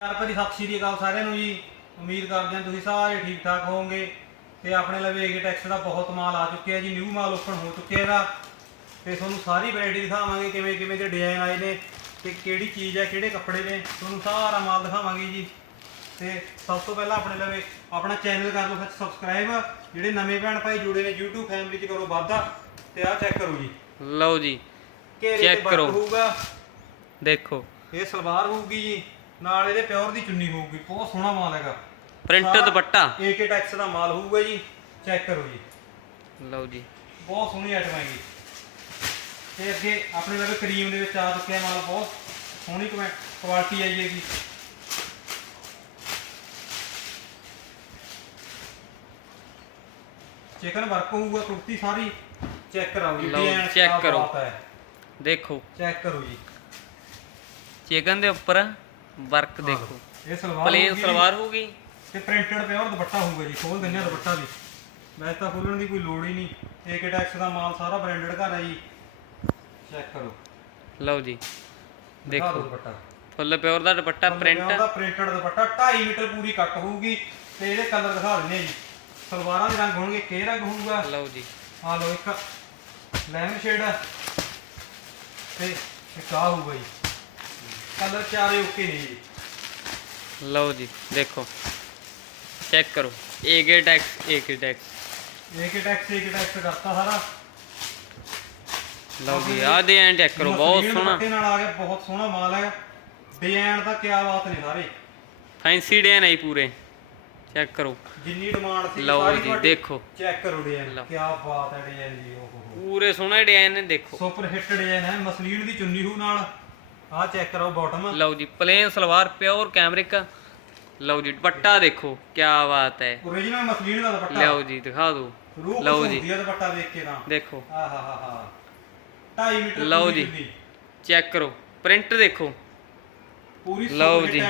ਚਾਰ ਭਾਜੀ ਸਤਿ ਸ਼੍ਰੀ ਅਕਾਲ ਸਾਰਿਆਂ ਨੂੰ ਜੀ। ਉਮੀਦ ਕਰਦੇ ਹਾਂ ਤੁਸੀਂ ਸਾਰੇ ਠੀਕ ਠਾਕ ਹੋਵੋਗੇ ਤੇ ਆਪਣੇ ਲਵੇ ਏਗੇ ਟੈਕਸ ਦਾ ਬਹੁਤ ਮਾਲ ਆ ਚੁੱਕਿਆ ਜੀ ਨਿਊ ਮਾਲ ਓਪਨ ਹੋ ਚੁੱਕਿਆ ਇਹਦਾ। ਤੇ ਤੁਹਾਨੂੰ ਸਾਰੀ ਵੈਰਾਈਟੀ ਦਿਖਾਵਾਂਗੇ ਕਿਵੇਂ ਕਿਵੇਂ ਦੇ ਡਿਜ਼ਾਈਨ ਆਏ ਨੇ ਤੇ ਕਿਹੜੀ ਚੀਜ਼ ਹੈ ਕਿਹੜੇ ਕੱਪੜੇ ਨੇ ਤੁਹਾਨੂੰ ਸਾਰਾ ਮਾਲ ਦਿਖਾਵਾਂਗੇ ਜੀ। ਤੇ ਸਭ ਤੋਂ ਪਹਿਲਾਂ ਆਪਣੇ ਲਵੇ ਆਪਣਾ ਚੈਨਲ ਕਰ ਲਓ ਸਬਸਕ੍ਰਾਈਬ ਜਿਹੜੇ ਨਵੇਂ ਭੈਣ ਭਾਈ ਜੁੜੇ ਨੇ YouTube ਫੈਮਿਲੀ 'ਚ ਕਰੋ ਵਾਧਾ ਤੇ ਆਹ ਚੈੱਕ ਕਰੋ ਜੀ। ਲਓ ਜੀ work ਕਰੋ। ਹੋਊਗਾ। ਦੇਖੋ। ਇਹ ਸਲਵਾਰ ਹੋਊਗੀ ਜੀ। ਨਾਲ ਇਹਦੇ ਪਿਓਰ ਦੀ ਚੁੰਨੀ ਹੋਊਗੀ ਬਹੁਤ ਸੋਹਣਾ ਮਾਲ ਹੈਗਾ। ਪ੍ਰਿੰਟ ਦੁਪੱਟਾ। AK ਟੈਕਸ ਦਾ ਮਾਲ ਹੋਊਗਾ ਜੀ ਚੈੱਕ ਕਰੋ ਜੀ। ਲਓ ਜੀ। ਬਹੁਤ ਸੋਹਣੀ ਆਈਟਮ ਹੈਗੀ। ਤੇ ਅੱਗੇ ਆਪਣੇ ਲਵੇ ਕਰੀਮ ਦੇ ਵਿੱਚ ਆ ਚੁੱਕਿਆ ਮਾਲ ਬਹੁਤ ਸੋਹਣੀ ਕੁਆਲਿਟੀ ਆਈ ਹੈਗੀ ਚਿਕਨ ਵਰਕ ਹੋਊਗਾ ਕੁਰਤੀ ਸਾਰੀ ਚੈੱਕ ਕਰਾਓ ਜੀ ਲਓ, ਕਿਆ ਕਰੋ। ਦੇਖੋ। ਚੈੱਕ ਕਰੋ ਜੀ। ਚਿਕਨ ਦੇ ਉੱਪਰ ਵਰਕ ਦੇਖੋ। ਇਹ ਸਲਵਾਰ ਪਲੇਨ ਹੋਊਗੀ। ਸਲਵਾਰ ਹੋਊਗੀ। ਤੇ ਪ੍ਰਿੰਟਡ ਪਿਓਰ ਦੁਪੱਟਾ ਹੋਊਗਾ ਜੀ ਖੋਲ ਦਿੰਦੇ ਆ ਦੁਪੱਟਾ ਵੀ। ਵੈਸੇ ਤਾਂ ਖੋਲਣ ਦੀ ਕੋਈ ਲੋੜ ਹੀ ਨਹੀਂ। ਏਕੇ ਟੈਕਸ ਦਾ ਮਾਲ ਸਾਰਾ ਬ੍ਰਾਂਡਡ ਘਰ ਹੈ ਜੀ। ਚੈੱਕ ਕਰੋ। ਲਓ ਜੀ। ਦਿਖਾ ਦਿਓ ਦੇਖੋ ਦੁਪੱਟਾ। ਫੁੱਲ ਪਿਓਰ ਦਾ ਦੁਪੱਟਾ ਪ੍ਰਿੰਟ। ਉਹਦਾ ਪ੍ਰਿੰਟਡ ਦੁਪੱਟਾ। 2.5 ਮੀਟਰ ਪੂਰੀ ਕੱਟ ਹੋਊਗੀ ਤੇ ਇਹਦੇ ਕਲਰ ਦਿਖਾ ਦਿੰਦੇ ਆ ਜੀ। ਸਲਵਾਰਾਂ ਦੇ ਰੰਗ ਹੋਣਗੇ ਕੇ ਰੰਗ ਹੋਊਗਾ? ਲਓ ਜੀ। ਆ ਲਓ ਇੱਕ। ਲੈਮਨ ਸ਼ੇਡ ਤੇ ਇੱਕ ਆ ਹੋਊਗਾ ਜੀ। ਕਲਰ ਚਾਰੇ ਓਕੇ ਨੇ ਜੀ। ਲਓ ਜੀ ਦੇਖੋ। ਚੈੱਕ ਕਰੋ। AK tex AK tex AK tex AK tex ਕਰਤਾ ਸਾਰਾ। ਲਓ ਜੀ ਦੇ ਐਂ ਚੈੱਕ ਕਰੋ ਬਹੁਤ ਸੋਹਣਾ। ਦੁਪੱਟੇ ਨਾਲ ਆ ਗਿਆ ਬਹੁਤ ਸੋਹਣਾ ਮਾਲ ਹੈ ਡਿਜ਼ਾਈਨ ਤਾਂ ਕਿਆ ਬਾਤ ਨੇ ਸਾਰੇ। ਫੈਂਸੀ ਡਿਜ਼ਾਈਨ ਆਈ ਪੂਰੇ। ਚੈੱਕ ਕਰੋ। ਜਿੰਨੀ ਡਿਮਾਂਡ ਸੀ ਲਓ ਸਾਰੀ ਜੀ, ਦੇਖੋ। ਚੈੱਕ ਕਰੋ ਡਿਜ਼ਾਈਨ। ਕਿਆ ਬਾਤ ਹੈ ਡਿਜ਼ਾਈਨ ਦੀ ਓਹ। ਹੋ ਹੋ ਪੂਰੇ ਸੋਹਣੇ ਡਿਜ਼ਾਈਨ ਨੇ ਦੇਖੋ। ਸੁਪਰ ਹਿੱਟ ਡਿਜ਼ਾਈਨ ਹੈ ਮਸਲੀਨ ਦੀ ਚੁੰਨੀ ਹੂ ਨਾਲ। ਆਹ ਚੈੱਕ ਕਰੋ ਬਾਟਮ ਲਓ ਜੀ ਪਲੇਨ ਸਲਵਾਰ ਪਿਓਰ ਕੈਮਰਿਕ ਲਓ ਜੀ ਦੁਪੱਟਾ ਦੇਖੋ ਕੀ ਬਾਤ ਹੈ। ਓਰੀਜਨਲ ਮਸਲੀਨ ਦਾ ਦੁਪੱਟਾ। ਲਓ ਜੀ ਦਿਖਾ ਦਿਓ ਰੂਹ ਲਓ ਜੀ। ਦੁਪੱਟਾ ਦੇਖ ਕੇ ਤਾਂ। ਦੇਖੋ। ਆਹ ਹਾ ਹਾ ਹਾ 2.5 ਮੀਟਰ ਲਓ ਜੀ। ਚੈੱਕ ਕਰੋ। ਪ੍ਰਿੰਟ ਦੇਖੋ। ਪੂਰੀ ਲਓ ਜੀ।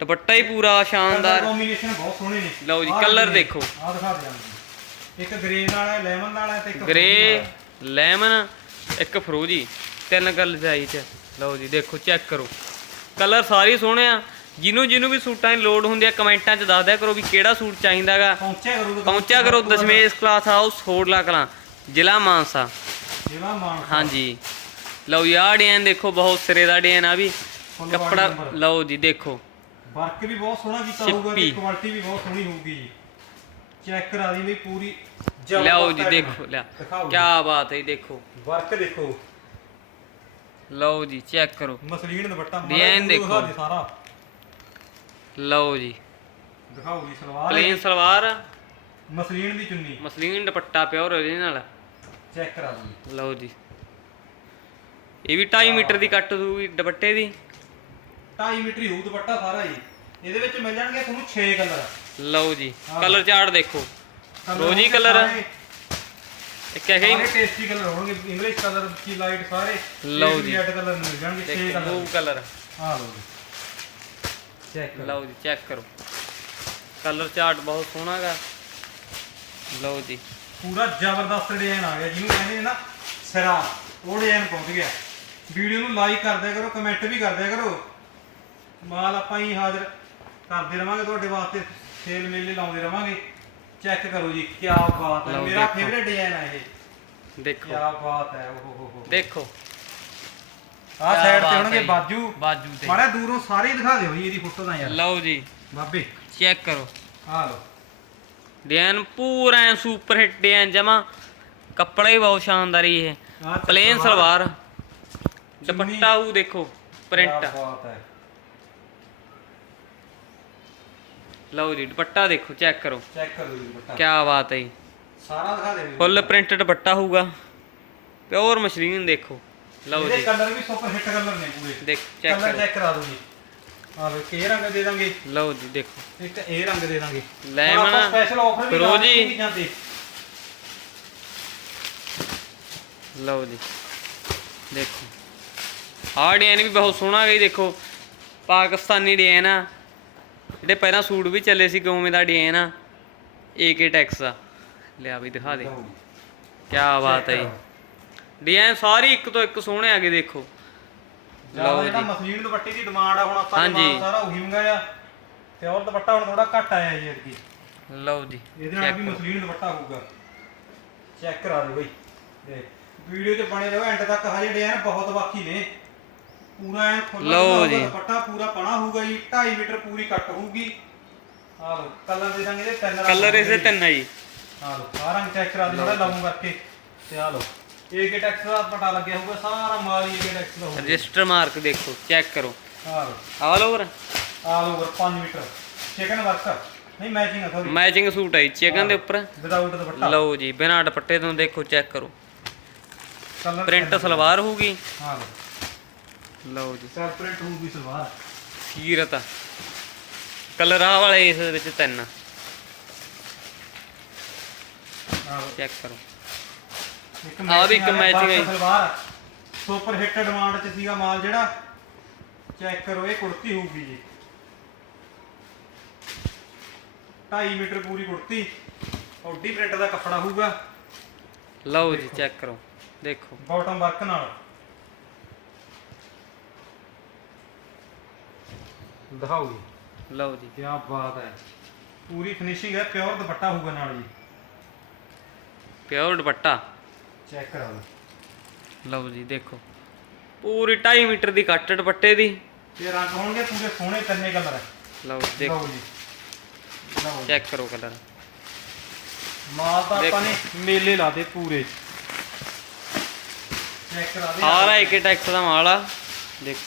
ਦੁਪੱਟਾ ਹੀ ਪੂਰਾ ਕਲਰ ਸ਼ਾਨਦਾਰ। ਕੰਬੀਨੇਸ਼ਨ ਬਹੁਤ ਸੋਹਣੇ ਨੇ। ਲਓ ਜੀ, grey, ਦੇਖੋ। ਆਹ ਦਿਖਾ ਦਿਆਂ ਇੱਕ ਗ੍ਰੇ ਨਾਲ ਹੈ ਲੈਮਨ ਨਾਲ ਹੈ ਤੇ ਇੱਕ ਗ੍ਰੇ ਲੈਮਨ ਇੱਕ ਫਰੋਜੀ। ਤਿੰਨ ਕਲਰ ਚਾਹੀ ਚ। ਲਓ ਜੀ ਦੇਖੋ ਚੈੱਕ ਕਰੋ। ਕਲਰ ਸਾਰੇ ਸੋਹਣੇ ਆ। ਜਿਹਨੂੰ ਜਿਹਨੂੰ ਵੀ ਸੂਟਾਂ ਦੀ ਲੋੜ ਹੁੰਦੀ ਆ ਕਮੈਂਟਾਂ 'ਚ ਦੱਸ ਦਿਆ ਕਰੋ ਵੀ ਕਿਹੜਾ ਸੂਟ ਚਾਹੀਦਾਗਾ ਪਹੁੰਚਿਆ ਕਰੋ ਦਸ਼ਮੇਸ਼ ਕਲਾਸ ਹਾਊਸ ਹੋੜਲਾ ਕਲਾਂ। ਜ਼ਿਲ੍ਹਾ ਮਾਨਸਾ। ਜ਼ਿਲ੍ਹਾ ਮਾਨਸਾ। ਹਾਂਜੀ। ਲਓ ਯਾਰ ਡਿਜ਼ਾਈਨ ਦੇਖੋ ਬਹੁਤ ਸਿਰੇ ਦਾ ਡਿਜ਼ਾਈਨ ਆ ਵੀ। ਕੱਪੜਾ। ਲਓ ਜੀ ਦੇਖੋ। ਵਰਕ ਵੀ ਬਹੁਤ ਸੋਹਣਾ ਕੀਤਾ ਹੋਊਗਾ ਤੇ। ਕੁਆਲਿਟੀ ਵੀ ਬਹੁਤ ਸੋਹਣੀ ਹੋਊਗੀ ਜੀ। ਚੈੱਕ ਕਰਾ ਦੀ ਵੀ ਪੂਰੀ। ਲਿਆਓ ਜੀ ਦੇਖੋ ਲਿਆ। ਕੀ ਬਾਤ ਹੈ ਜੀ, ਦੇਖੋ। ਵਰਕ ਦੇਖੋ। ਲਓ ਜੀ ਚੈੱਕ ਕਰੋ। ਮਸਲੀਨ ਦੁਪੱਟਾ ਜਿਹਾ ਦਿਖਾ। ਸਾਰਾ। ਲਓ ਜੀ। ਦਿਖਾਓ ਜੀ ਸਲਵਾਰ। ਪਲੇਨ ਸਲਵਾਰ। ਮਸਲੀਨ ਦੀ chunni. Muslin dupatta pure original check ਕਰਾ ਦੀ ਲਓ ਜੀ। ਇਹ ਵੀ 2.5 ਮੀਟਰ ਦੀ ਕੱਟ ਦੂਗੀ ਦੁਪੱਟੇ ਦੀ। 2.5 ਮੀਟਰ ਹੀ ਹੋਊ ਦੁਪੱਟਾ ਸਾਰਾ ਜੀ। ਇਹਦੇ ਵਿੱਚ ਮਿਲ ਜਾਣਗੇ ਤੁਹਾਨੂੰ 6 ਕਲਰ। ਲਓ ਜੀ। ਕਲਰ ਚਾਰਟ ਦੇਖੋ। ਰੋਜੀ। ਸਾਰੇ- ਇੱਕ ਹੈਗਾ ਸਾਰੇ ਹੀ ਟੇਸਟੀ ਕਲਰ ਹੋਣਗੇ ਇੰਗਲਿਸ਼ ਕਲਰ ਕੀ ਲਾਈਟ ਸਾਰੇ ਲਓ ਜੀ। ਰੈੱਡ ਕਲਰ ਮਿਲ ਜਾਣਗੇ 6 ਦੇਖੋ ਕਲਰ ਬਲੂ ਕਲਰ ਆ ਲਓ ਜੀ। ਚੈੱਕ ਕਰੋ। ਲਓ ਜੀ ਚੈੱਕ ਕਰੋ। ਕਲਰ ਚਾਰਟ ਬਹੁਤ ਸੋਹਣਾ ਹੈਗਾ ਲਓ ਜੀ। ਪੂਰਾ ਜ਼ਬਰਦਸਤ ਡਿਜ਼ਾਈਨ ਆ ਗਿਆ ਜਿਹਨੂੰ ਕਹਿੰਦੇ ਨੇ ਨਾ ਸਿਰਾ। ਉਹ ਡਿਜ਼ਾਈਨ ਪਹੁੰਚ ਗਿਆ। ਵੀਡੀਓ ਨੂੰ ਲਾਈਕ ਕਰ ਦਿਆ ਕਰੋ ਕਮੈਂਟ ਵੀ ਕਰ ਦਿਆ ਕਰੋ। ਮਾਲ ਆਪਾਂ ਹੀ ਹਾਜ਼ਰ ਕਰਦੇ ਰਵਾਂਗੇ ਤੁਹਾਡੇ ਵਾਸਤੇ ਸੇਲ ਮੇਲੇ ਲਾਉਂਦੇ ਰਵਾਂਗੇ। ਚੈੱਕ ਕਰੋ ਜੀ ਕੀ ਬਾਤ ਹੈ। ਲਓ ਮੇਰਾ ਦੇਖੋ। ਫੇਵਰੇਟ ਡਿਜ਼ਾਈਨ ਹੈ ਇਹ। ਕੀ ਦੇਖੋ ਬਾਤ ਹੈ ਓਹ ਹੋ ਹੋ ਦੇਖੋ। ਆਹ ਕਿਆ ਸਾਈਡ ਤੇ ਬਾਤ ਹੋਣਗੇ ਹੈ ਜੀ। ਬਾਜੂ। ਬਾਜੂ ਤੇ। ਮਾੜਾ ਦੂਰੋਂ ਸਾਰੇ ਹੀ ਦਿਖਾ ਦਿਓ ਜੀ ਇਹਦੀ ਫੋਟੋ ਤਾਂ ਯਾਰ। ਲਓ ਜੀ। ਬਾਬੇ। ਚੈੱਕ ਕਰੋ। ਆ ਲਓ। ਡਿਜ਼ਾਈਨ ਪੂਰਾ ਐਂ ਸੁਪਰ ਹਿੱਟ ਡਿਜ਼ਾਈਨ ਜਮਾ। ਕੱਪੜਾ ਹੀ ਬਹੁਤ ਸ਼ਾਨਦਾਰ ਹੀ ਇਹ। ਆਹ ਪਲੇਨ ਸਲਵਾਰ। ਦੁਪੱਟਾ ਉਹ ਦੇਖੋ ਪ੍ਰਿੰਟ ਕਿਆ ਬਾਤ ਹੈ। ਲਓ ਜੀ ਦੁਪੱਟਾ ਦੇਖੋ ਚੈੱਕ ਕਰੋ। ਚੈੱਕ ਕਰੋ ਜੀ ਦੁਪੱਟਾ। ਕੀ ਬਾਤ ਹੈ ਜੀ। ਸਾਰਾ ਦਿਖਾ ਜੀ ਫੁੱਲ ਪ੍ਰਿੰਟ ਦੁਪੱਟਾ ਹੋਊਗਾ। ਪਿਓਰ ਮਸ਼ੀਨ ਦੇਖੋ। ਲਓ ਇਹਦੇ ਜੀ। ਕਲਰ ਵੀ ਸੁਪਰ ਹਿੱਟ ਕਲਰ ਨੇ ਪੂਰੇ। ਦੇਖ ਚੈੱਕ ਕਰੋ। ਚੈੱਕ ਕਰਾ ਦਿਓ ਜੀ। ਆ ਲਓ ਇੱਕ ਇਹ ਰੰਗ ਦੇ ਦਾਂਗੇ। ਲਓ ਜੀ ਦੇਖੋ। ਇੱਕ ਇਹ ਰੰਗ ਦੇ ਦਾਂਗੇ। ਲੈਮਨ, ਸਪੈਸ਼ਲ ਆਫਰ ਵੀ ਲਾ ਫਿਰੋਜ਼ੀ। ਲਓ ਜੀ। ਦੇਖੋ। ਆਹ ਡਿਜ਼ਾਈਨ ਵੀ ਬਹੁਤ ਸੋਹਣਾ ਹੈ ਦੇਖੋ। ਪਾਕਿਸਤਾਨੀ ਡਿਜ਼ਾਈਨ ਆ। ਜਿਹੜੇ ਪਹਿਲਾਂ ਸੂਟ ਵੀ ਚੱਲੇ ਸੀ ਕਿਵੇਂ ਦਾ ਡਿਜ਼ਾਈਨ ਆ ਏਕੇ ਟੈਕਸ ਦਾ ਲਿਆ ਵੀ ਦਿਖਾ ਦੇ। ਕੀ ਬਾਤ ਹੈ ਜੀ। ਡਿਜ਼ਾਈਨ ਸਾਰੇ ਇੱਕ ਤੋਂ ਇੱਕ ਸੋਹਣੇ ਆਗੇ ਦੇਖੋ। ਲਓ ਜੀ। ਮਸਲੀਨ ਦੁਪੱਟੇ ਦੀ ਡਿਮਾਂਡ ਆ ਹੁਣ ਆਪਾਂ। ਮਾਲ ਸਾਰਾ ਉਹੀ ਮੰਗਾਇਆ। ਤੇ ਹੋਰ ਦੁਪੱਟਾ ਹੁਣ ਥੋੜਾ ਘੱਟ ਆਇਆ ਜੀ ਅੱਗੇ ਲਓ ਜੀ ਇਹਦੇ ਨਾਲ ਵੀ ਮਸਲੀਨ ਦੁਪੱਟਾ ਹੋਊਗਾ। ਚੈੱਕ ਕਰਾ ਦਿਓ ਬਈ। ਦੇਖ ਵੀਡੀਓ 'ਚ ਬਣੇ ਰਹੋ ਐਂਡ ਤੱਕ। ਹਜੇ ਡਿਜ਼ਾਈਨ ਬਹੁਤ ਬਾਕੀ ਨੇ। ਪੂਰਾ ਐਨ ਖੁੱਲਾ ਲਓ ਜੀ। ਦੁਪੱਟਾ ਪੂਰਾ ਪਣਾ ਹੋਊਗਾ ਜੀ 2.5 ਮੀਟਰ ਪੂਰੀ ਕੱਟ ਹੋਊਗੀ। ਆਹ ਲਓ ਕਲਰ ਦੇ ਦਾਂਗੇ ਇਹਦੇ ਤਿੰਨ ਕਲਰ ਇਸੇ। ਤਿੰਨ ਆ ਜੀ। ਆਹ ਲਓ ਆਹ ਰੰਗ ਚੈੱਕ ਕਰਾ ਦਿਓ ਥੋੜਾ ਲਾਉਂ ਕਰਕੇ। ਤੇ ਆਹ ਲਓ ਏਕੇ ਟੈਕਸ ਦਾ ਪਟਾ ਲੱਗਿਆ ਹੋਊਗਾ ਸਾਰਾ ਮਾਲ ਹੀ ਏਕੇ ਟੈਕਸ ਦਾ ਹੋਊਗਾ ਰਜਿਸਟਰ ਮਾਰਕ ਦੇਖੋ ਚੈੱਕ ਕਰੋ। ਆਹ ਲਓ। All over all over 5 metre. Chikan work ਨਹੀਂ ਮੈਚਿੰਗ ਆ ਸੌਰੀ ਮੈਚਿੰਗ ਸੂਟ ਹੈ ਚਿਕਨ ਦੇ ਉੱਪਰ। ਵਿਦਆਊਟ ਦੁਪੱਟਾ। ਲਓ ਜੀ ਬਿਨਾਂ ਦੁਪੱਟੇ ਤੋਂ ਦੇਖੋ ਚੈੱਕ ਕਰੋ। ਕਲਰ ਪ੍ਰਿੰਟ ਸਲਵਾਰ ਹੋਊਗੀ। ਹਾਂ ਲਓ। ਲਓ ਜੀ। ਸੈਲ ਪ੍ਰਿੰਟ ਹੋਊਗੀ ਸਲਵਾਰ ਸੀਰਤ ਕਲਰ ਆ ਵਾਲੇ ਇਸ ਵਿੱਚ ਤਿੰਨ। ਚੈੱਕ ਕਰੋ। ਆਹ ਵੀ ਇੱਕ ਵਾਲਾ ਹੈ। ਸਲਵਾਰ ਸੁਪਰ ਹਿੱਟ ਡਿਮਾਂਡ 'ਚ ਸੀਗਾ ਮਾਲ ਜਿਹੜਾ। ਚੈੱਕ ਕਰੋ ਇਹ ਕੁੜਤੀ ਹੋਊਗੀ ਜੀ। 2.5 ਮੀਟਰ ਪੂਰੀ ਕੁੜਤੀ। ਔਡੀ ਪ੍ਰਿੰਟ ਦਾ ਕੱਪੜਾ ਹੋਊਗਾ। ਲਓ ਜੀ ਚੈੱਕ ਕਰੋ। ਦੇਖੋ। ਬਾਟਮ ਵਰਕ ਨਾਲ। ਦਿਖਾਓ ਜੀ। ਲਓ ਜੀ। ਕੀ ਬਾਤ ਹੈ। ਪੂਰੀ ਫਿਨਿਸ਼ਿੰਗ ਹੈ ਪਿਓਰ ਦੁਪੱਟਾ ਹੋਊਗਾ ਨਾਲ ਜੀ। ਪਿਓਰ ਦੁਪੱਟਾ? ਚੈੱਕ ਕਰਾ ਲਓ ਲਓ ਜੀ ਦੇਖੋ। ਪੂਰੀ 2.5 ਮੀਟਰ ਦੀ ਕੱਟ ਦੁਪੱਟੇ ਦੀ। ਇਹ ਰੰਗ ਹੋਣਗੇ ਪੂਰੇ ਸੋਹਣੇ ਤਿੰਨੇ ਕਲਰ ਹੈ। ਲਓ ਦੇਖੋ। ਲਓ ਜੀ। ਲਓ ਜੀ। ਚੈੱਕ ਕਰੋ ਕਲਰ ਮਾਲ ਤਾਂ। ਆਪਾਂ ਨੇ ਮੇਲੇ ਲਾਦੇ ਪੂਰੇ। ਚੈੱਕ ਕਰਾ ਦੇ। ਸਾਰਾ ਇੱਕ ਟੈਕਸ ਦਾ ਮਾਲ ਆ। ਦੇਖੋ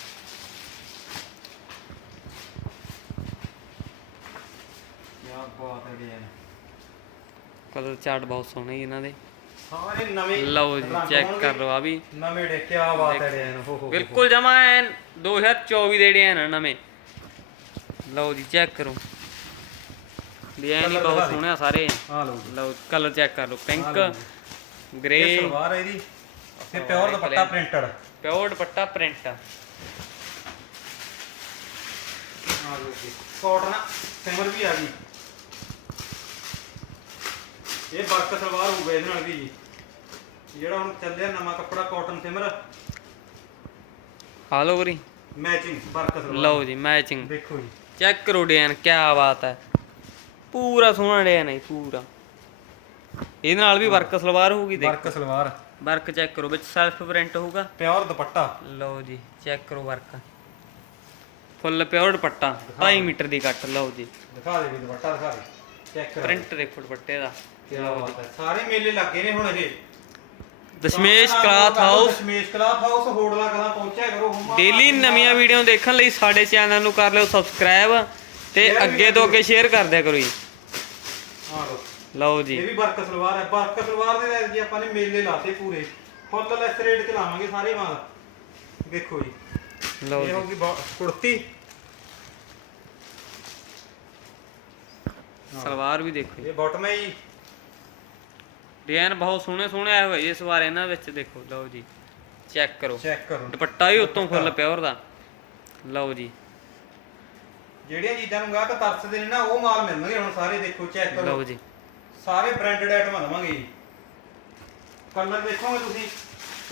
ਕੀ ਬਾਤ ਹੈ ਡਿਜ਼ਾਈਨ ਕਲਰ ਚਾਰਟ ਬਹੁਤ ਸੋਹਣੇ ਜੀ ਇਹਨਾਂ ਦੇ। ਸਾਰੇ ਨਵੇਂ ਲਓ ਜੀ ਚੈੱਕ। ਕਰ ਲਓ ਆ ਵੀ। ਨਵੇਂ ਡੇ ਕੀ ਬਾਤ ਹੈ ਡਿਜ਼ਾਈਨ ਹੋ ਹੋ। ਬਿਲਕੁਲ ਜਮਾ ਐਨ 2024 ਦੇ ਡੇ ਨਾ ਨਵੇਂ। ਲਓ ਜੀ ਚੈੱਕ ਕਰੋ। ਡਿਜ਼ਾਈਨ ਹੀ ਬਹੁਤ। ਸੋਹਣੇ ਆ ਸਾਰੇ। ਆ ਲਓ ਲਓ ਕਲਰ ਚੈੱਕ ਕਰ ਲਓ। ਪਿੰਕ ਗ੍ਰੇ ਸਲਵਾਰ ਹੈ ਇਹਦੀ। ਤੇ pure dupatta printed pure dupatta print ਆ। ਲਓ ਜੀ। ਕਾਟਨ ਸਿਮਰ ਵੀ ਆ ਗਈ। ਇਹ ਵਰਕ ਸਲਵਾਰ ਹੋਊਗਾ ਇਹਦੇ ਨਾਲ ਵੀ ਜੀ। ਜਿਹੜਾ ਹੁਣ ਚੱਲਿਆ ਨਵਾਂ ਕੱਪੜਾ ਕਾਟਨ ਸਿਮਰ। All over matching work salwar. ਲਓ ਜੀ ਮੈਚਿੰਗ ਦੇਖੋ ਜੀ। ਚੈੱਕ ਕਰੋ ਡਿਜ਼ਾਈਨ ਕੀ ਬਾਤ ਹੈ। ਪੂਰਾ ਸੋਹਣਾ ਡਿਜ਼ਾਈਨ ਹੈ ਪੂਰਾ। ਇਹਦੇ ਨਾਲ ਵੀ ਵਰਕ ਸਲਵਾਰ ਹੋਊਗੀ ਦੇਖ। ਵਰਕ ਸਲਵਾਰ। ਵਰਕ ਚੈੱਕ ਕਰੋ ਵਿੱਚ ਸੈਲਫ ਪ੍ਰਿੰਟ ਹੋਊਗਾ। ਪਿਓਰ ਦੁਪੱਟਾ। ਲਓ ਜੀ ਚੈੱਕ ਕਰੋ work full pure dupatta 2.5 metre ਦੀ ਕੱਟ ਲਓ ਜੀ। ਦਿਖਾ ਦੇ ਵੀ ਦੁਪੱਟਾ ਦਿਖਾ ਦੇ। ਚੈੱਕ ਕਰ ਪ੍ਰਿੰਟ ਦੇਖੋ ਦੁਪੱਟੇ ਦਾ। ਕੀ ਬਾਤ ਹੈ। ਸਾਰੇ ਮੇਲੇ ਲੱਗੇ ਨੇ ਹੁਣ ਇਹ। Dashmesh cloth house. Dashmesh cloth house Hodla Kalan ਪਹੁੰਚਿਆ ਕਰੋ ਹੁਮਾ ਡੇਲੀ ਨਵੀਆਂ ਵੀਡੀਓ ਦੇਖਣ ਲਈ ਸਾਡੇ ਚੈਨਲ ਨੂੰ ਕਰ ਲਿਓ ਸਬਸਕ੍ਰਾਈਬ ਤੇ ਅੱਗੇ ਤੋਂ ਅੱਗੇ ਸ਼ੇਅਰ ਕਰ ਦਿਆ ਕਰੋ ਜੀ। ਹਾਂ ਲਓ। ਲਓ ਜੀ। ਇਹ ਵੀ ਵਰਕ ਸਲਵਾਰ ਹੈ। ਵਰਕ ਸਲਵਾਰ ਦੇ ਨਾਲ ਜੀ ਆਪਾਂ ਨੇ ਮੇਲੇ ਲਾਤੇ ਪੂਰੇ। ਫੁੱਲ ਲੈਸ ਰੇਟ ਚ ਲਾਵਾਂਗੇ ਸਾਰੇ ਮਾਲ। ਦੇਖੋ ਜੀ। ਲਓ ਇਹ ਹੋਗੀ ਕੁੜਤੀ। ਸਲਵਾਰ ਵੀ ਦੇਖੋ ਇਹ ਬਾਟਮ ਹੈ ਜੀ। ਡਿਜ਼ਾਈਨ ਬਹੁਤ ਸੋਹਣੇ ਸੋਹਣੇ ਆਏ ਹੋਏ ਇਸ ਵਾਰ ਇਹਨਾਂ ਵਿੱਚ ਦੇਖੋ ਲਓ ਜੀ ਚੈੱਕ ਕਰੋ। ਚੈੱਕ ਕਰੋ। ਦੁਪੱਟਾ ਵੀ ਉੱਤੋਂ ਫੁੱਲ ਪਿਓਰ ਦਾ ਲਓ ਜੀ। ਜਿਹੜੀਆਂ ਚੀਜ਼ਾਂ ਨੂੰ ਗਾਹਕ ਤਰਸਦੇ ਨੇ ਨਾ ਉਹ ਮਾਲ ਮਿਲਣਗੇ ਹੁਣ ਸਾਰੇ ਦੇਖੋ ਚੈੱਕ ਕਰੋ। ਲਓ ਜੀ। ਸਾਰੇ ਬ੍ਰਾਂਡਡ ਆਈਟਮਾਂ ਲਵਾਂਗੇ ਜੀ। ਕਲਰ ਦੇਖੋਗੇ ਤੁਸੀਂ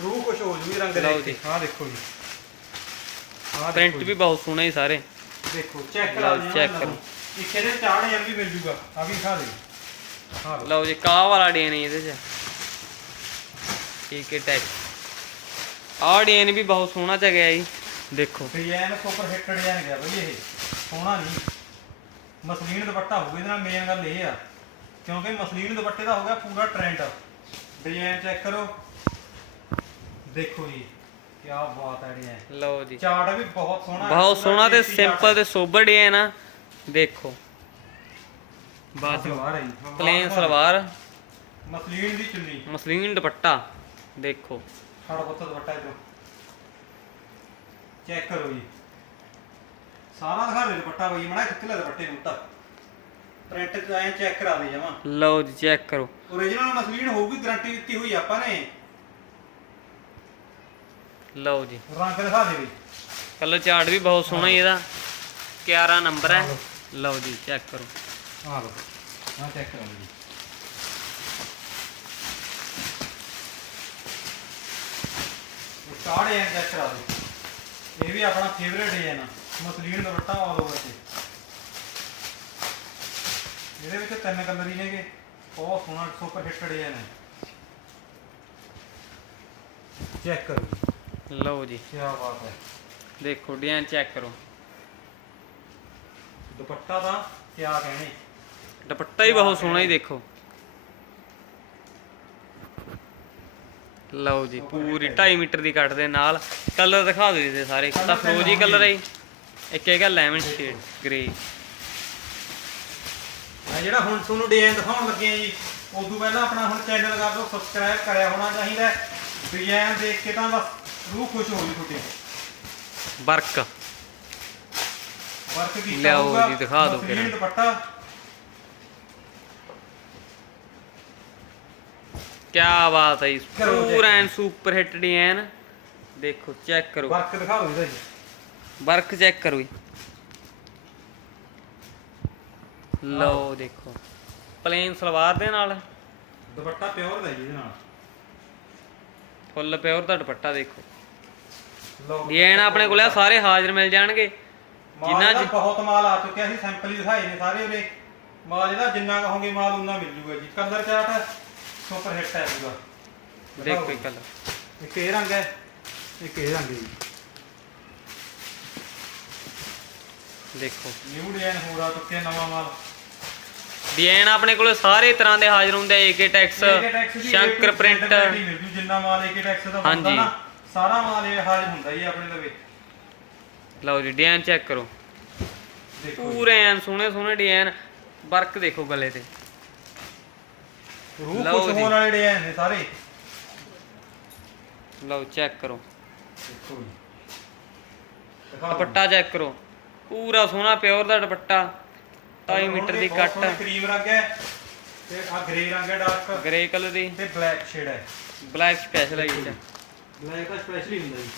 ਰੂਹ ਖੁਸ਼ ਹੋ ਜੂਗੀ ਰੰਗ ਕੇ। ਆਹ ਦੇਖੋ ਜੀ। ਆਹ ਪ੍ਰਿੰਟ ਵੀ ਬਹੁਤ ਸੋਹਣਾ ਹੀ ਸਾਰੇ। ਦੇਖੋ ਚੈੱਕ ਕਰਾ ਜੀ, check ਕਰੋ। ਇਹਦੇ ਚਾੜ ਹਜ਼ਾਰ ਵੀ ਮਿਲ ਜੂਗਾ। ਆ ਵੀ ਦਿਖਾ ਦੇ। ਹਾਂ ਲਓ। ਜੀ ਕਾਹ ਵਾਲਾ ਹੈ ਇਹਦੇ 'ਚ? ਠੀਕ ਹੈ ਟੈਕ ਆਹ ਡਿਜ਼ਾਈਨ ਵੀ ਬਹੁਤ ਸੋਹਣਾ ਚ ਗਿਆ ਜੀ ਦੇਖੋ। ਡਿਜ਼ਾਈਨ ਸੁਪਰ ਹਿੱਟ ਡਿਜ਼ਾਈਨ ਗਿਆ ਬਈ ਇਹ। ਸੋਹਣਾ ਨਹੀਂ। ਮਸਲੀਨ ਦੁਪੱਟਾ ਹੋਊਗਾ ਇਹਦੇ ਨਾਲ ਮੇਨ ਗੱਲ ਇਹ ਆ। ਕਿਉਂਕਿ ਮਸਲੀਨ ਦੁਪੱਟੇ ਦਾ ਹੋ ਗਿਆ ਪੂਰਾ ਟ੍ਰੈਂਡ ਡਿਜ਼ਾਈਨ ਚੈੱਕ ਕਰੋ। ਦੇਖੋ ਜੀ ਕੀ ਬਾਤ ਹੈ ਡਿਜ਼ਾਈਨ ਲਓ ਜੀ। ਚਾਰਟ ਵੀ ਬਹੁਤ ਸੋਹਣਾ ਬਹੁਤ ਸੋਹਣਾ ਤੇ ਸਿੰਪਲ ਤੇ ਸੋਬਰ ਡਿਜ਼ਾਈਨ ਆ। ਦੇਖੋ। ਬਾਅਦ ਸਲਵਾਰ ਹੈ ਜੀ। ਪਲੇਨ ਸਲਵਾਰ। ਮਸਲੀਨ ਦੀ ਚੁੰਨੀ। ਮਸਲੀਨ ਦੁਪੱਟਾ ਦੇਖੋ। ਸਾਡਾ ਪੁੱਤ ਦੁਪੱਟਾ ਇਧਰ। ਚੈੱਕ ਕਰੋ ਜੀ। ਸਾਰਾ ਦਿਖਾ ਦੇ ਦੁਪੱਟਾ ਬਈ ਮੜਾ ਖਿੱਚ ਲੈ ਦੁਪੱਟੇ ਨੂੰ ਤਾਂ। ਪ੍ਰਿੰਟ ਚ ਐ ਚੈੱਕ ਕਰਾ ਦੇ ਜਮਾ। ਲਓ ਜੀ ਚੈੱਕ ਕਰੋ। ਓਰੀਜਨਲ ਮਸਲੀਨ ਹੋਊਗੀ ਗਾਰੰਟੀ ਦਿੱਤੀ ਹੋਈ ਆਪਾਂ ਨੇ। ਲਓ ਜੀ। ਰੰਗ ਦਿਖਾ ਦੇ ਬਈ ਕਲਰ ਚਾਰਟ ਵੀ ਬਹੁਤ ਸੋਹਣਾ ਹੀ ਇਹਦਾ। 11 ਨੰਬਰ ਹੈ। ਲਓ ਜੀ ਚੈੱਕ ਕਰੋ। ਆ ਲਓ ਆ ਚੈੱਕ ਕਰੋ ਜੀ ਇਹ ਕਾੜੇ ਐ ਚੈੱਕ ਕਰਾ ਦੇ ਇਹ ਵੀ ਆਪਣਾ ਫੇਵਰੇਟ ਡਿਜ਼ਾਈਨ ਆ ਮਸਲੀਨ ਦੁਪੱਟਾ ਆਲ ਓਵਰ ਤੇ ਇਹਦੇ ਵਿੱਚ ਤਿੰਨ ਕਲਰ ਹੀ ਨੇਗੇ ਬਹੁਤ ਸੋਹਣਾ ਸੁਪਰ ਹਿੱਟ ਡਿਜ਼ਾਈਨ ਹੈ ਚੈੱਕ ਕਰੋ ਲਓ ਜੀ ਕੀ ਬਾਤ ਹੈ ਦੇਖੋ ਡਿਜ਼ਾਈਨ ਚੈੱਕ ਕਰੋ ਦੁਪੱਟਾ ਦਾ ਕੀ ਕਹਿਣੇ ਦੁਪੱਟਾ ਹੀ ਬਹੁਤ ਸੋਹਣਾ ਹੀ ਦੇਖੋ। ਲਓ ਜੀ ਪੂਰੀ 2.5 ਮੀਟਰ ਦੀ ਕੱਟ ਦੇ ਨਾਲ ਕਲਰ ਦਿਖਾ ਦਿਓ ਇਹਦੇ ਸਾਰੇ। ਇੱਕ ਤਾਂ ਫਰੋਜੀ ਕਲਰ ਹੈ ਜੀ, ਇੱਕ ਹੈਗਾ ਲੈਮਨ ਸ਼ੇਡ ਗ੍ਰੇ। ਜਿਹੜਾ ਹੁਣ ਤੁਹਾਨੂੰ ਡਿਜ਼ਾਈਨ ਦਿਖਾਉਣ ਲੱਗੇ ਆ ਜੀ ਉਦੋਂ ਪਹਿਲਾਂ ਆਪਣਾ ਹੁਣ ਚੈਨਲ ਕਰ ਦਿਓ ਸਬਸਕ੍ਰਾਈਬ ਕਰਿਆ ਹੋਣਾ ਚਾਹੀਦਾ ਡਿਜ਼ਾਈਨ ਦੇਖ ਕੇ ਤਾਂ ਬਸ ਰੂਹ ਖੁਸ਼ ਹੋ ਜੂ ਤੁਹਾਡੀ। ਵਰਕ। ਵਰਕ ਕੀਤਾ ਲਿਆਓ ਜੀ, ਦਿਖਾ ਦਿਓ ਕਿਹੜਾ। ਦੁਪੱਟਾ ਕੀ ਬਾਤ ਹੈ ਜੀ ਕਰੋ check। ਪੂਰਾ ਐਨ ਸੁਪਰ ਹਿੱਟ ਡਿਜ਼ਾਈਨ ਦੇਖੋ ਚੈੱਕ ਕਰੋ। ਵਰਕ ਦਿਖਾ ਦਿਓ ਇਹਦਾ ਜੀ ਵਰਕ ਚੈੱਕ ਕਰੋ ਜੀ। ਲਓ ਦੇਖੋ। ਪਲੇਨ ਸਲਵਾਰ ਦੇ ਨਾਲ। ਦੁਪੱਟਾ ਪਿਓਰ ਦਾ ਜੀ ਇਹਦੇ ਨਾਲ। ਫੁੱਲ ਪਿਓਰ ਦਾ ਦੁਪੱਟਾ ਦੇਖੋ। ਲਓ। ਡਿਜ਼ਾਈਨ ਆਪਣੇ ਕੋਲ ਆ ਸਾਰੇ ਹਾਜ਼ਰ ਮਿਲ ਜਾਣਗੇ। ਮਾਲ ਜਿੰਨਾ ਇਹਦਾ ਚ ਬਹੁਤ ਮਾਲ ਆ ਚੁੱਕਿਆ ਸੀ ਸੈਂਪਲ ਹੀ ਦਿਖਾਏ ਨੇ ਸਾਰੇ ਉਹਦੇ ਮਾਲ ਇਹਦਾ ਜਿੰਨਾ ਕਹੋਗੇ ਮਾਲ ਉਨਾ ਮਿਲ ਜੂਗਾ ਜੀ। ਕਲਰ ਚਾਰਟ ਸੁਪਰ ਹਿੱਟ ਹੈ ਪੂਰਾ ਦੇਖੋ ਇਹ ਕਲਰ ਇੱਕ ਇਹ ਰੰਗ ਹੈ ਇੱਕ ਇਹ ਰੰਗ ਹੈ ਜੀ। ਦੇਖੋ। ਨਿਊ ਡਿਜ਼ਾਈਨ ਹੋਰ ਆ ਚੁੱਕਿਆ ਨਵਾਂ ਮਾਲ? ਡਿਜ਼ਾਈਨ ਆਪਣੇ ਕੋਲ ਸਾਰੇ ਤਰ੍ਹਾਂ ਦੇ ਹਾਜ਼ਰ ਹੁੰਦੇ ਆ ਏਕੇ ਟੈਕਸ ਸ਼ੰਕਰ ਪ੍ਰਿੰਟ ਮਿਲ ਜੂ ਜਿੰਨਾ ਮਾਲ ਏਕੇ ਟੈਕਸ ਦਾ ਹੁੰਦਾ ਹਾਂਜੀ। ਨਾ ਸਾਰਾ ਮਾਲ ਇਹ ਹਾਜ਼ਰ ਹੁੰਦਾ ਜੀ ਆਪਣੇ ਲਵੇ। ਲਓ ਜੀ ਡਿਜ਼ਾਈਨ ਚੈੱਕ ਕਰੋ। ਦੇਖੋ ਪੂਰੇ ਐਨ ਸੋਹਣੇ ਸੋਹਣੇ ਡਿਜ਼ਾਈਨ ਵਰਕ ਦੇਖੋ ਗਲੇ ਤੇ। ਰੂਹ ਲਓ ਖੁਸ਼ ਜੀ। ਹੋਣ ਵਾਲੇ ਡਿਜ਼ਾਈਨ ਨੇ ਸਾਰੇ। ਲਓ ਚੈੱਕ ਕਰੋ। ਦੇਖੋ ਜੀ। ਦਿਖਾ ਦਿਓ। ਦੁਪੱਟਾ ਚੈੱਕ ਕਰੋ। ਪੂਰਾ ਸੋਹਣਾ ਪਿਓਰ ਦਾ ਦੁਪੱਟਾ। 2.5 ਮੀਟਰ ਦੀ ਬਹੁਤ ਕੱਟ। ਸੋਹਣੇ ਕਰੀਮ ਰੰਗ ਹੈ ਤੇ ਆ ਗ੍ਰੇ ਰੰਗ ਹੈ ਡਾਰਕ ਗ੍ਰੇ ਕਲਰ ਦੀ। ਤੇ ਬਲੈਕ ਸ਼ੇਡ ਹੈ। ਬਲੈਕ ਸਪੈਸ਼ਲ ਹੈ ਜੀ ਇਹ 'ਚ। ਬਲੈਕ ਦਾ ਸਪੈਸ਼ਲੀ ਹੁੰਦਾ ਜੀ।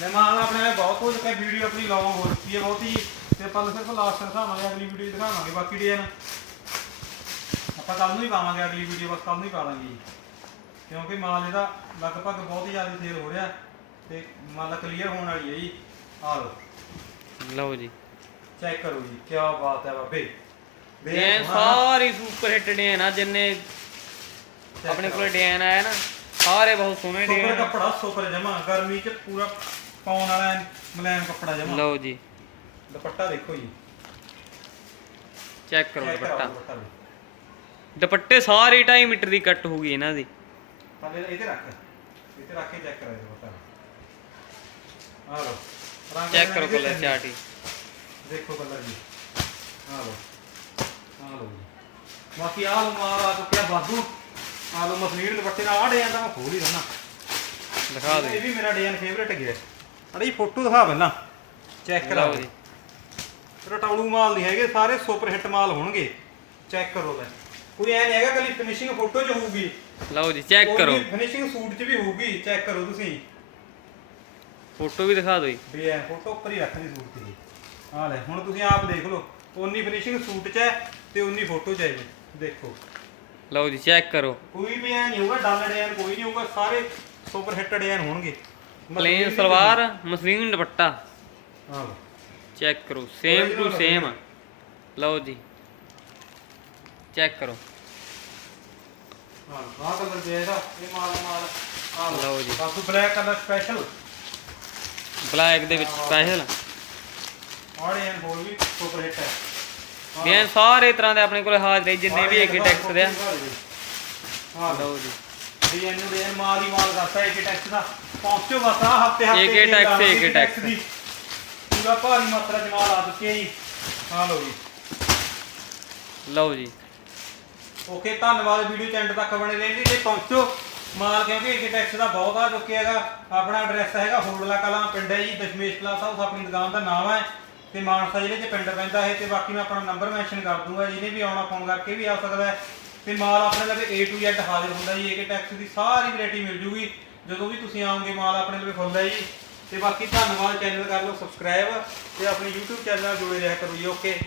ਮੈਂ ਮਾਲ ਆਪਣੇ ਨਾਲ ਬਹੁਤ ਕੁਝ ਕਾ ਵੀਡੀਓ ਆਪਣੀ ਲੌਂਗ ਹੋ ਚੁੱਕੀ ਹੈ ਬਹੁਤੀ। ਤੇ ਆਪਾਂ ਸਿਰਫ ਲਾਸਟ ਦਿਖਾਵਾਂਗੇ ਅਗਲੀ ਵੀਡੀਓ ਦਿਖਾਵਾਂਗੇ ਬਾਕੀ ਡਿਜ਼ਾਈਨ ਆਪਾਂ ਕੱਲ ਨੂੰ ਹੀ ਪਾਵਾਂਗੇ ਅਗਲੀ ਵੀਡੀਓ ਬਸ ਕੱਲ ਨੂੰ ਹੀ ਪਾ ਜੀ। ਕਿਉਂਕਿ ਮਾਲ ਇਹਦਾ ਲਗਭਗ ਬਹੁਤ ਹੀ ਜ਼ਿਆਦਾ ਸੇਲ ਹੋ ਰਿਹਾ ਤੇ ਮਾਲ ਕਲੀਅਰ ਹੋਣ ਵਾਲੀ ਹੈ ਜੀ। ਆਹ ਲਓ। ਲਓ ਜੀ। ਚੈੱਕ ਕਰੋ ਜੀ ਕੀ ਬਾਤ ਹੈ ਬਾਬੇ। ਡਿਜ਼ਾਈਨ ਸਾਰੀ ਸੁਪਰ ਹਿੱਟ ਡਿਜ਼ਾਈਨ ਆ ਜਿੰਨੇ ਆਪਣੇ ਕੋਲ ਡਿਜ਼ਾਈਨ ਆਇਆ ਨਾ ਸਾਰੇ ਬਹੁਤ ਸੋਹਣੇ ਸੁਪਰ ਕੱਪੜਾ ਸੁਪਰ ਜਮਾ ਗਰਮੀ ਚ ਪੂਰਾ ਪਾਉਣ ਵਾਲਾ ਐਨ ਮੁਲਾਇਮ ਕੱਪੜਾ ਜਮਾ। ਲਓ ਜੀ। ਦੁਪੱਟਾ ਦੇਖੋ ਜੀ। ਚੈੱਕ ਕਰੋ ਦੁਪੱਟਾ। ਦੁਪੱਟਾ ਵੀ। ਦੁਪੱਟੇ ਸਾਰੇ 2.5 ਮੀਟਰ ਦੀ ਕੱਟ ਹੋਊਗੀ ਇਹਨਾਂ ਦੀ। ਪਹਿਲੇ ਇਹਦੇ ਰੱਖ। ਇਹਦੇ ਰੱਖ ਕੇ ਚੈੱਕ ਕਰਾਓ ਦੁਪੱਟਾ ਆ ਲਓ। ਰੰਗ ਚੈੱਕ ਦੇ ਕਰੋ ਇਹਦੇ ਕਲਰ ਤਿੰਨ। ਚਾਰਟ ਹੀ ਦੇਖੋ ਕਲਰ ਜੀ। ਆ ਲਓ। ਆ ਲਓ ਜੀ। ਬਾਕੀ ਆ ਲਓ ਮਾਲ ਆ ਚੁੱਕਿਆ ਬਾਦੂ ਆ ਲਓ ਮਸਲੀਨ ਦੁਪੱਟੇ ਨਾਲ ਆ ਡਿਜ਼ਾਈਨ ਤਾਂ ਮੈਂ ਖੋਲ ਹੀ ਦਿੰਦਾ। ਦਿਖਾ ਇਹ ਦਿਓ ਵੀ ਮੇਰਾ ਡਿਜ਼ਾਈਨ ਫੇਵਰੇਟ ਗਿਆ। ਅੜੀ ਫੋਟੋ ਦਿਖਾ ਪਹਿਲਾਂ। ਚੈੱਕ ਕਰਾਓ ਲਓ ਜੀ। ਰਟਾਉਣੂ ਮਾਲ ਨਹੀਂ ਹੈਗੇ ਸਾਰੇ ਸੁਪਰ ਹਿੱਟ ਮਾਲ ਹੋਣਗੇ। ਚੈੱਕ ਕਰੋ ਲੈ। ਕੋਈ ਐ ਨਹੀਂ ਹੈਗਾ ਕੱਲੀ ਫਿਨਿਸ਼ਿੰਗ ਫੋਟੋ 'ਚ ਹੋਊਗੀ। ਲਓ ਜੀ ਚੈੱਕ ਕਰੋ। ਫਿਨਿਸ਼ਿੰਗ ਸੂਟ 'ਚ ਵੀ ਹੋਊਗੀ ਚੈੱਕ ਕਰੋ ਤੁਸੀਂ। ਫੋਟੋ ਵੀ ਦਿਖਾ ਦਿਓ ਜੀ। ਵੀ ਐ ਫੋਟੋ ਉੱਪਰ ਹੀ ਰੱਖਣੀ ਸੂਟ 'ਤੇ ਜੀ ਆ ਲੈ ਹੁਣ ਤੁਸੀਂ ਆਪ ਦੇਖ ਲਓ ਉਨੀ ਫਿਨਿਸ਼ਿੰਗ ਸੂਟ 'ਚ ਹੈ ਤੇ ਉਨੀ ਫੋਟੋ 'ਚ ਹੈ ਜੀ ਦੇਖੋ। ਲਓ ਜੀ ਚੈੱਕ ਕਰੋ। ਕੋਈ ਵੀ ਐ ਨਹੀਂ ਹੋਊਗਾ ਡਲ ਡਿਜ਼ਾਈਨ ਕੋਈ ਨਹੀਂ ਹੋਊਗਾ ਸਾਰੇ ਸੁਪਰ ਹਿੱਟ ਡਿਜ਼ਾਈਨ ਹੋਣਗੇ। Plain salwar muslin dupatta. ਹਾਂ। ਚੈੱਕ ਕਰੋ ਸੇਮ ਟੂ ਸੇਮ ਲਓ ਜੀ। ਚੈੱਕ ਕਰੋ। ਹਾਂ ਆਹ ਕਲਰ ਦੇ ਇਹਦਾ ਇਹ ਮਾਲ ਮਾਲ ਆ ਲਓ ਜੀ। ਬਾਕੀ ਬਲੈਕ ਕਲਰ ਸਪੈਸ਼ਲ ਬਲੈਕ ਦੇ ਵਿੱਚ ਸਪੈਸ਼ਲ ਆੜੇ ਐਨ ਹੋਰ ਵੀ ਸੁਪਰ ਹਿੱਟ ਹੈ। ਡਿਜ਼ਾਈਨ ਸਾਰੇ ਤਰ੍ਹਾਂ ਦੇ ਆਪਣੇ ਕੋਲ ਹਾਜ਼ਰ ਹੈ ਜਿੰਨੇ ਵੀ ਇੱਕ ਟੈਕਸ ਦੇ ਆ। ਹਾਂ। ਲਓ ਜੀ। ਡਿਜ਼ਾਈਨ ਨੂੰ ਡਿਜ਼ਾਈਨ ਮਾਲ ਹੀ ਮਾਲ ਕਰਤਾ ਇੱਕ ਟੈਕਸ ਦਾ। ਪਹੁੰਚੋ ਬਸ ਆ ਹਫ਼ਤੇ ਹਫ਼ਤੇ AK ਟੈਕਸ, AK ਟੈਕਸ। ਦੀ। ਪੂਰਾ ਭਾਰੀ ਮਾਤਰਾ ਚ ਮਾਲ ਆ ਚੁੱਕਿਆ ਜੀ। ਹਾਂ ਲਓ ਜੀ। ਲਓ ਜੀ। ਓਕੇ, ਧੰਨਵਾਦ ਵੀਡੀਓ ਚੈਂਡ ਤੱਕ ਬਣੇ ਰਹਿਣ ਲਈ ਜੇ ਪਹੁੰਚੋ। ਮਾਲ ਕਿਉਂਕਿ ਇੱਕ ਟੈਕਸ ਦਾ ਬਹੁਤ ਆ ਚੁੱਕਿਆ ਹੈਗਾ, ਆਪਣਾ ਐਡਰੈਸ ਹੈਗਾ ਹੋੜਲਾ ਕਲਾਂ, ਪਿੰਡ ਹੈ ਜੀ, ਦਸ਼ਮੇਸ਼ ਕਲਾ ਸਾਹਿਬ ਆਪਣੀ ਦੁਕਾਨ ਦਾ ਨਾਮ ਹੈ। ਤੇ ਮਾਨਸਾ ਜ਼ਿਲ੍ਹੇ 'ਚ ਪਿੰਡ ਪੈਂਦਾ ਹੈ, ਤੇ ਬਾਕੀ ਮੈਂ ਆਪਣਾ ਨੰਬਰ ਮੈਂਸ਼ਨ ਕਰ ਦੂੰਗਾ, ਜਿਹਨੇ ਵੀ ਆਉਣਾ ਫੋਨ ਕਰਕੇ ਵੀ ਆ ਸਕਦਾ ਹੈ। ਤੇ ਮਾਲ ਆਪਣੇ ਲਵੇ A to Z ਹਾਜ਼ਰ ਹੁੰਦਾ ਜੀ, ਇੱਕ ਟੈਕਸ ਦੀ ਸਾਰੀ ਵੈਰਾਈਟੀ ਮਿਲ ਜੂਗੀ। ਜਦੋਂ ਵੀ ਤੁਸੀਂ ਆਓਗੇ, ਮਾਲ ਆਪਣੇ ਲਵੇ ਫੁੱਲ ਹੈ ਜੀ। ਤੇ ਬਾਕੀ ਧੰਨਵਾਦ, ਚੈਨਲ ਕਰ ਲਓ ਸਬਸਕ੍ਰਾਈਬ ਤੇ ਆਪਣੇ YouTube ਚੈਨਲ ਨਾਲ ਜੁੜੇ ਰਹਿ ਕਰੋ ਜੀ, ਓਕੇ